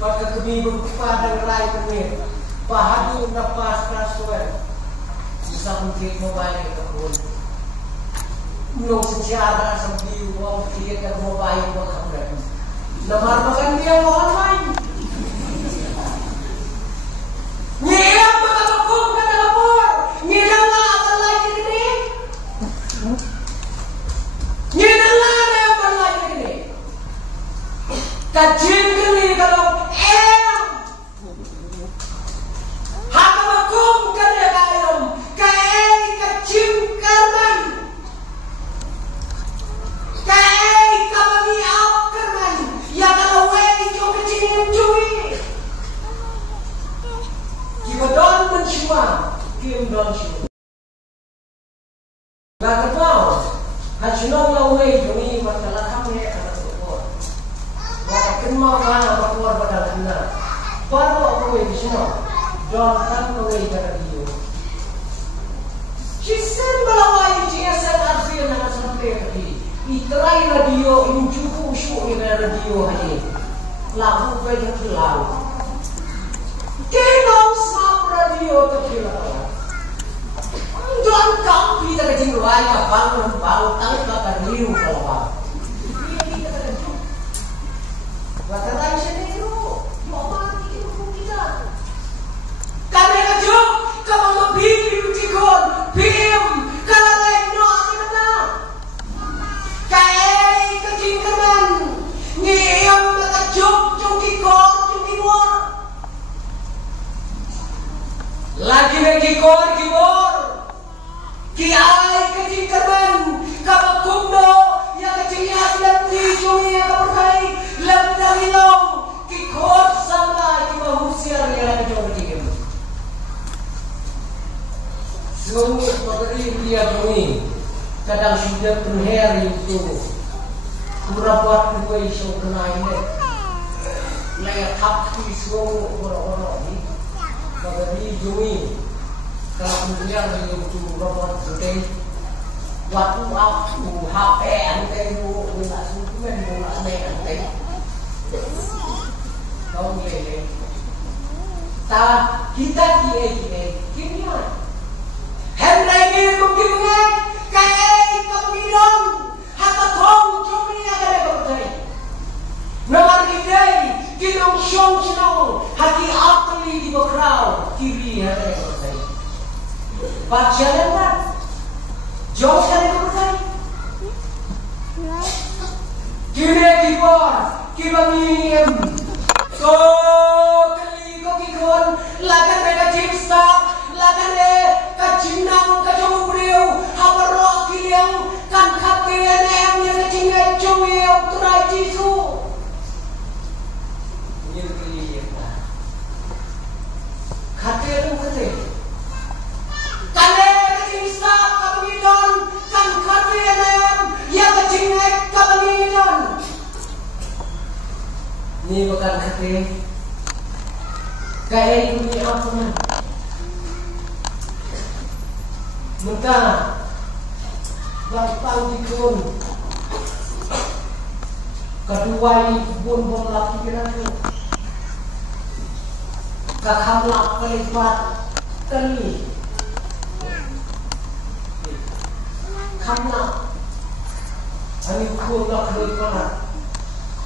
maka keminggu kepada nilai kemir pahadu napas transfer bisa mungkin mobile ke pun belum secara sampai uang tiket ke mobile buat kamu lagi lemar makan dia online nyiram makakukum kata lapor nyiram lah apa lagi ini nyiram lah apa lagi ini kajin kali kalau hakamakum shua kim don shu la ka pao ha chinong lau mei juni ma kala kham ye ana ko wa kin ma ga na ko ba da na ba ro ko we shino don tan ko we da dio Cisen balawai cisen arsi na sampai tadi itrai radio injuku shu ina radio hai lagu baik kelau kenong sap radio terkilau don kampi tak jingwai kapang bau tang ka riu kalwa wata dai sini ru mama itu kita kami aja kalau lebih dikon pim kalau lain no ada kai kecing kerman ngiyam mata juk kikor kibor lagi kikor ki ai kecing kerman kaba kumdo ya kecing aslan di jumi ya berkai lam dalilong kikor sama ki mahusiar ya jom dim semua materi dia jumi kadang sudah berhari itu merapat dua isu kena ini layak hati semua orang-orang ini materi jumi kalau kemudian itu merapat sedih waktu aku HP ante bu nggak suka nggak naik ante kau lele tak kita kini Henry ini kumpulannya kayak kepidon hata thong cumi ada berkai nomor kita kinong shong hati akli di bakrau kiri ada berkai baca lembar jauh ada berkai kiri kibor kibangim so kali kokikon lagan mereka cipta lagan kacinang kacung beliau habarok yang kan kapian yang cingai cuy turai jisu nyeri kate kane kacingsa kabangidon kan kapian yang cingai kabangidon ini bukan kate kayak ini apa man Mentah Bantang dikun kedua pun laki kira-kira kakhamlak kelipat kali khamlak ani kun lak kelipat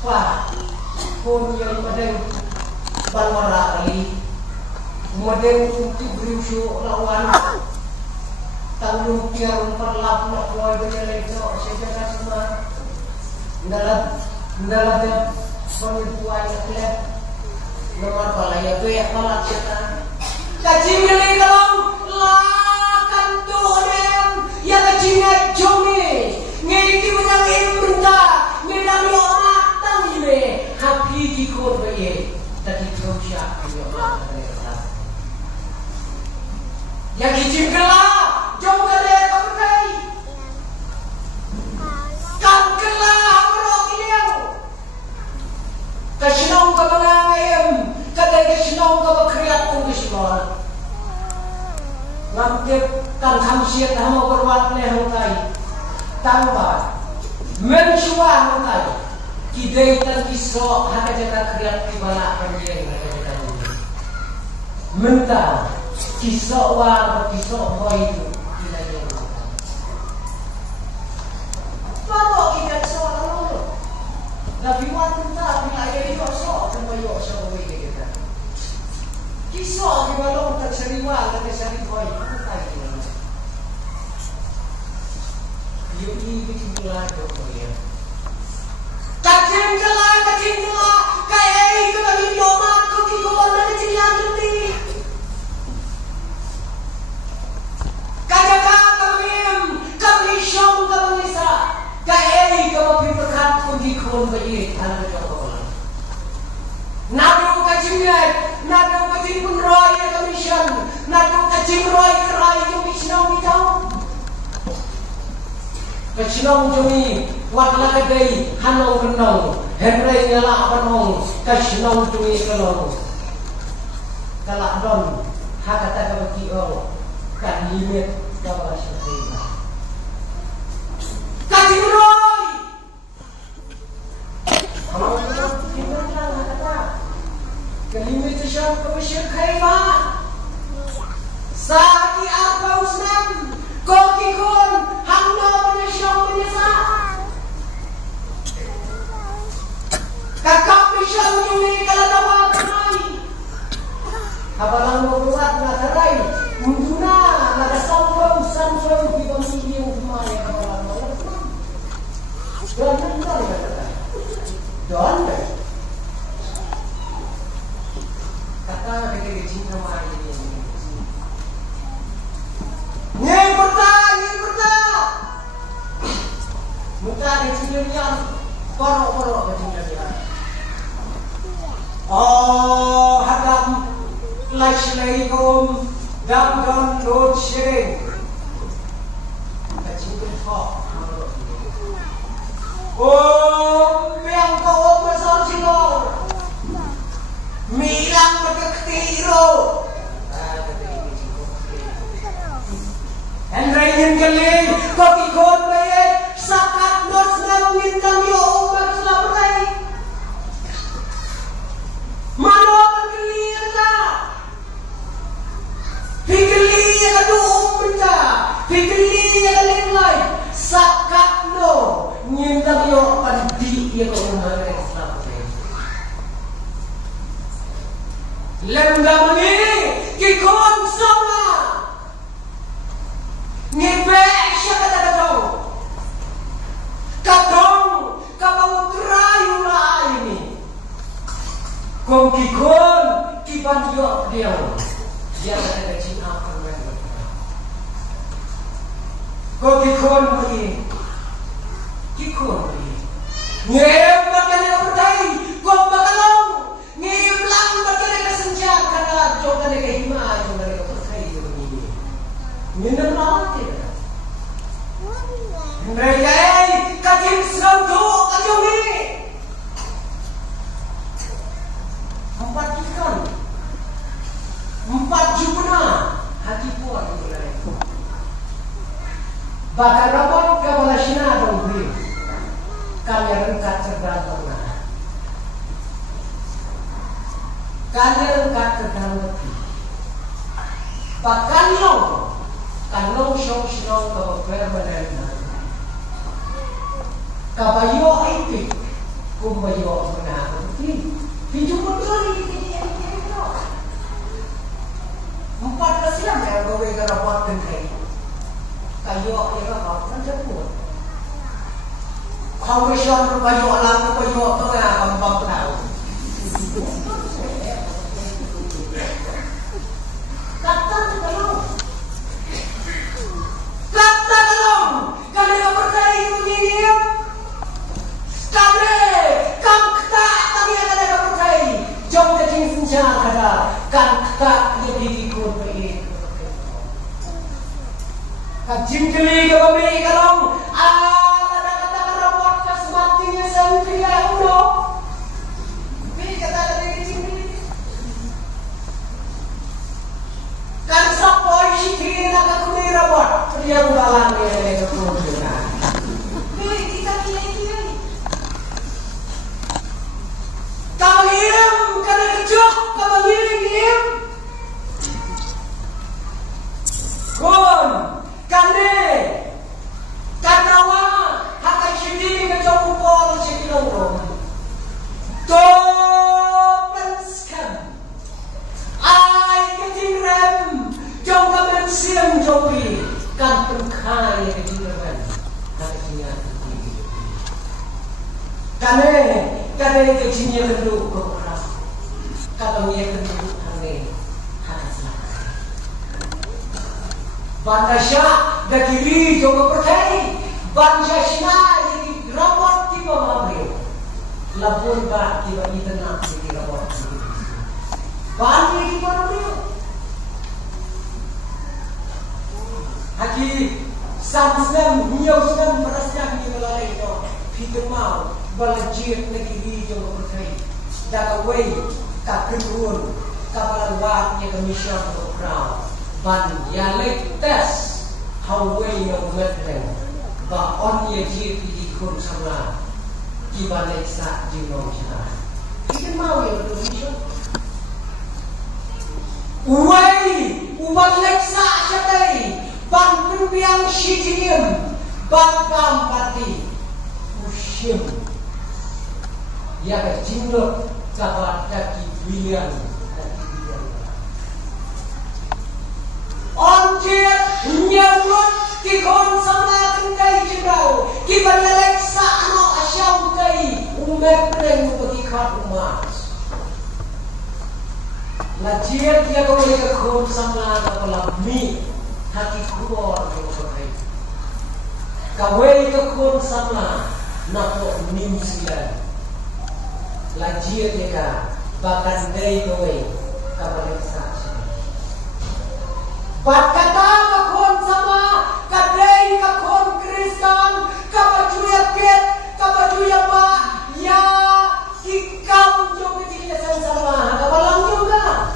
wah kun yang madeng balwara kali madeng untuk beriusu lawan tanggung tiang perlap nak keluar dari itu sejaga semua dalam penipuan klub nomor balaya banyak malah cetak kaji milik kalau lakan tuhem yang kaji jumi ngiri menangin benda ngidami orang tangile happy dikor baye tadi terusya yang kaji gelap jom kale pakai kan kala amro kiau kasinong ka mangaem kadai kasinong ka bakriat kung diskor lamtep kan khamsiat hamo berwat le hangkai tanpa mensuwa hangkai kidai tan kiso haka jaka kriat kibala panjang haka jaka mentah kiso war kiso boy Kalau kita soal Nabi Muhammad tak bila dia ikut soal sama yo sama kita. Kisah di malam tak seriwa tak seri boy tak ini. Yo ini bikinlah ya. Kacing kelah kayak itu lagi nomat koki kolam ada cilan nanti. Kajaka kami syong kami sa. Kayak kalau berkat pergi kon bayi anak jokolan. Nado kacingnya, nado kacing pun roy commission, nado Kachinong jumi wakla kadai hanong renong Henry ngala panong kachinong jumi kalong kalak don hakata kabaki ong kan limit kabala syarina kachinong hamong kinan lang hakata kalimit syam kabashir khaima saki arbau senam koki kun hamno penyesong penyesal kakak penyesong jumi kaladawa kanai habalang membuat nadarai munduna nada sampau di pemilih yang kemana habalang membuat dan mental dan kata kita cinta mai Nyai berta Muka di sini porok-porok ke sini oh hadam Assalamualaikum dam don road sharing kecil kok oh yang kau besar sinor milang berketiro Henry Hinkelin, kopi kon bayet, sakat nos na ngintang yo umat selapay. Mano ang kaliyan na? Pigiliya ka doon benda, pigiliya ka lenglay, sakat no, ngintang yo pandi yo umat selapay. Lemdam ni, kikon sama. Ngibek siya katong kapamutrayo na ini kung kikon kibanyo dia dia kata Cina permen kung kikon ngem bakal berdai kung bakalong ngem lang bakal kesenjak kana jokan ke hima jokan ke perkai ini minum mati mereka kajim serangku kajum ini 4 ikan 4 jumna hati puan bahkan rapor kabala Cina dong beri kami rengkat cerdas pernah kami rengkat cerdas lebih bahkan kanong siyong ka permanent kabayo ay kumayo na video mo doon empat na sila may gawin ka rapot din kayo ay rapot nandiyan po kawisyon kayo alam ko kayo ito na kambang tao kata kalong kami na percaya menyiap kami kam kata kami akan ada percaya jom kecing senja kada kan kata yang diikut baik kacing keli ke kami kalong ada kata rapot kesempatinya sendiri uno bi kata kata kecing keli kan sapoi sikri nak kuni rapot yang dalam dia kemudian. Hei kita ini. Kau hiram kena kejok, kau hiram. Kon, kande, kanawa, hakai sini kejok kupol sini lorong. Topenskan, ai kejing rem, jom kamen siang jopi. Kan pengkaya kejiran hatinya kane kejinya kedua keras katanya kedua ane hasil bandasya dakiri juga percaya bandasya jadi rapor tiba mabrio labun ba tiba itena jadi rapor bandi tiba mabrio Haki Sam nhiều năm berasnya di wilayah itu, kita mau belajar negeri yang berkait, dah kawai, kakenun, kabalan yang kamisya berperang, ban yalek tes, hawai yang berkait, bah on yang jadi kun sama, kibalek sak jiwang cina, kita mau yang berkait. Uwai, ubalek sak catai. Ban penbiang syidiyem, bakam pati, usyem. Ya kecindot kabar kaki bilian. Onjer nyawut kikon sama kentai jendau, kibalek sakno asyam kai, umat reng begikat umat. Lajiat dia kau kikon sama kepala mi. Hati keluar yang berkait. Kawai kekun sama nato New Zealand. Lajir mereka bahkan dari kawai kabalik saksi. Bat kata kekun sama kadai kekun Kristen kabajuya pet kabajuya pak ya kikam juga kecilnya sama kabalang juga.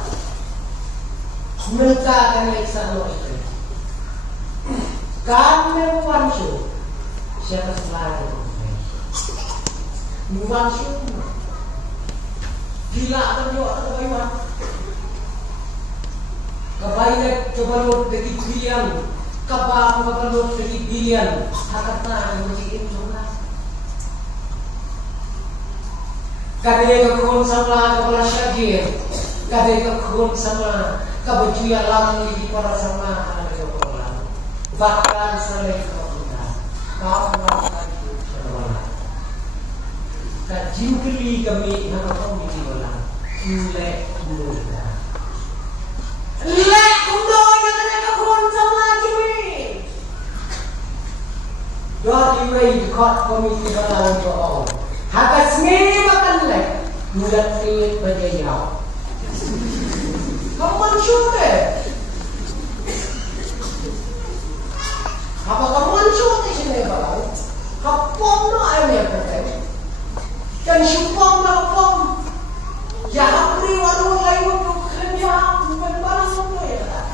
Minta kan leksa no itu. Kami wanshu siapa selain wanshu gila atau juga atau bagaimana kebaiknya coba lu dari bilian kabah coba lu dari bilian hakatna yang mungkin coba kadai kekun sama kepala syagir kadai kekun sama kabajuya lam di para sama bahkan selain kita kau melakukan perbuatan kajin keli kami nak kau di bola lek muda yang kena kau sama kami doa diwai dekat komisi bola untuk orang hakas ni makan lek muda tiap berjaya kau mancung apa kamu mancung di sini balau? Kapom no ayam berkait. Dan syupom no pom. Ya apri walau lain untuk kerja bukan barang semua ya tak.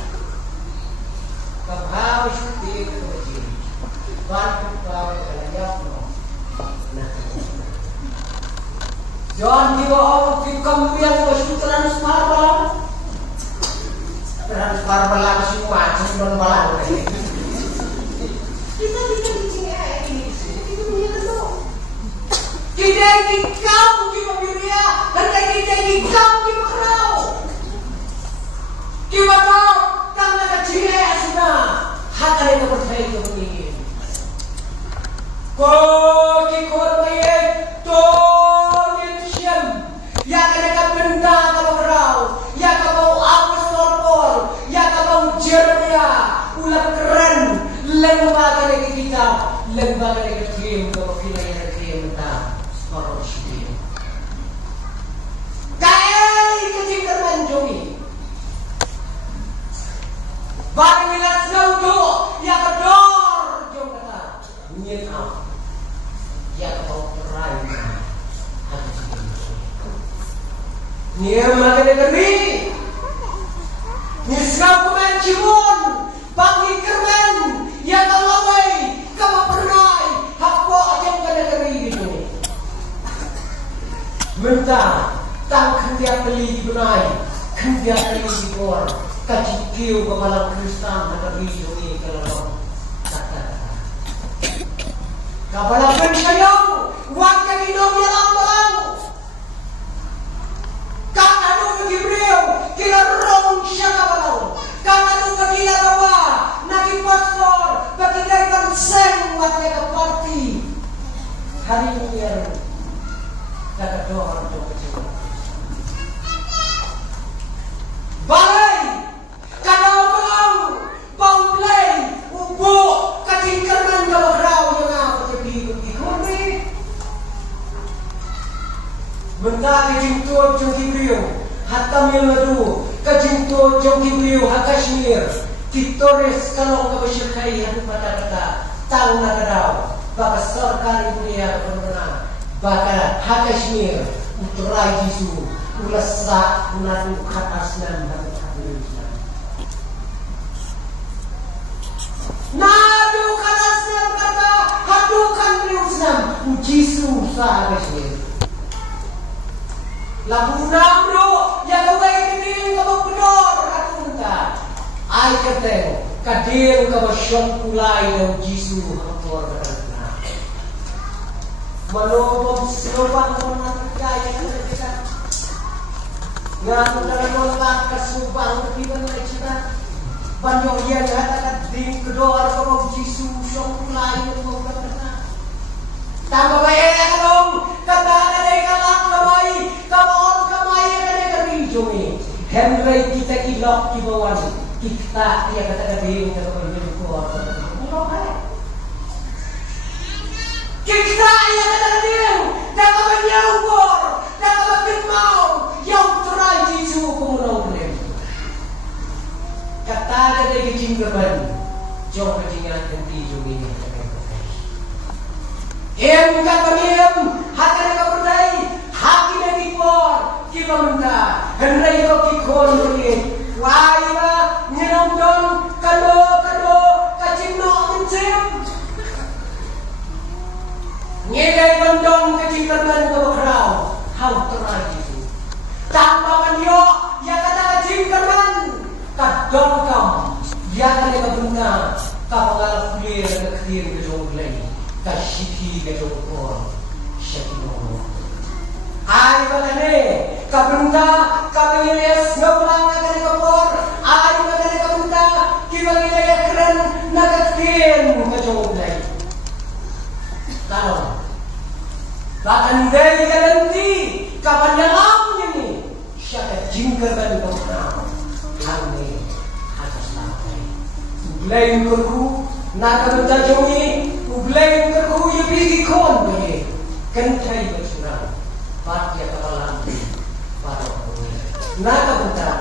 Kau syuti kerja. Bantu kau kerja no. Jangan dibawa ke kampian masuk transfer balang. Transfer balang semua sebelum balang. Kita bicara ini, kita punya dong. Kita ikam di Mabiria, dan kita ikam di Makrau. Kita tahu tanda kecil sudah hak ada yang berfait begini. Kau kikor baik, tonin siam, ya kena benda kau Makrau, ya kau Apostol, ya kau Jeremia, ulat keren. Lembaga dari kita, lembaga dari kirim ke wilayah kirim tak orang sendiri. Kali kecil termanjungi. Bagi wilayah jauh ya kedor jauh kata nyetau ya kau terai lembaga negeri nisau kemencimun bagi kermen ya kalawai kama pernai hapo ajang kada negeri gitu mentah tang kendia beli di benai kendia beli di bor kacikiu kepala Kristen negeri ini kalau kata kepala pensayong waktu hidup yang lambang kata nu Gibril kira rong siya kapalau kata nu kagila bawa nagi pastor bagay banseng waktu ke party hari ini kata doa untuk kecil balai kalau bau play ubo katingkaran kalau raw yang apa jadi ikut benda kejinto jong Gibril hatta miladu kejinto jong Gibril hakashmir Kitores kalau kebesyirkai hadu pada kata tang nagadau baka sarkari dunia pemenang baka Kashmir uterai Jisu ulasa nadu khatasnan dan khatasnan nadu khatasnan kata hadukan riusnam Jisu sa Kashmir lagu namro ya kawai keting kabudor hatunta ai kateng kadir kabasyong kulai dan Jisu hampor katana manobom silobang kona kaya kita ngan dalam lak kasubang tiban na kita banyo yan hata kading kedor kabog Jisu syong kulai dan katana tamba bae kalong kata dai kalak kamai kamon kamai kane karijumi Henry kita kilok kibawan kita yang kata-kata yang kata-kata keluar kita yang kata-kata yang kata-kata nyawar kata-kata mau yang terai Jisu kemunau kalian kata-kata yang kecinggaman jauh kecinggan ganti jumini yang kata-kata hati mereka berdai hati mereka por kita minta Henry kau kikon beri waiba nyerondon kado kacino mencem nyegai bondong kecingkerman kebekrau hau terai itu tanpa manyo ya kata kecingkerman kadon kam ya kata kebena kapangal kulir kekhir gedong lagi kasyiki gedong por syakino ai balane kabenta kabiles ngaplang akan kapor ai balane kabenta kibagile keren nagatin kajoglay kalau bahkan dari garanti kapan dalamnya nih syaka jingkar dan kau kami atas lantai ublay kurku naga bertajongi ublay kurku ya pergi kon begini kentai bersurau Batia kapalan pada naga bentar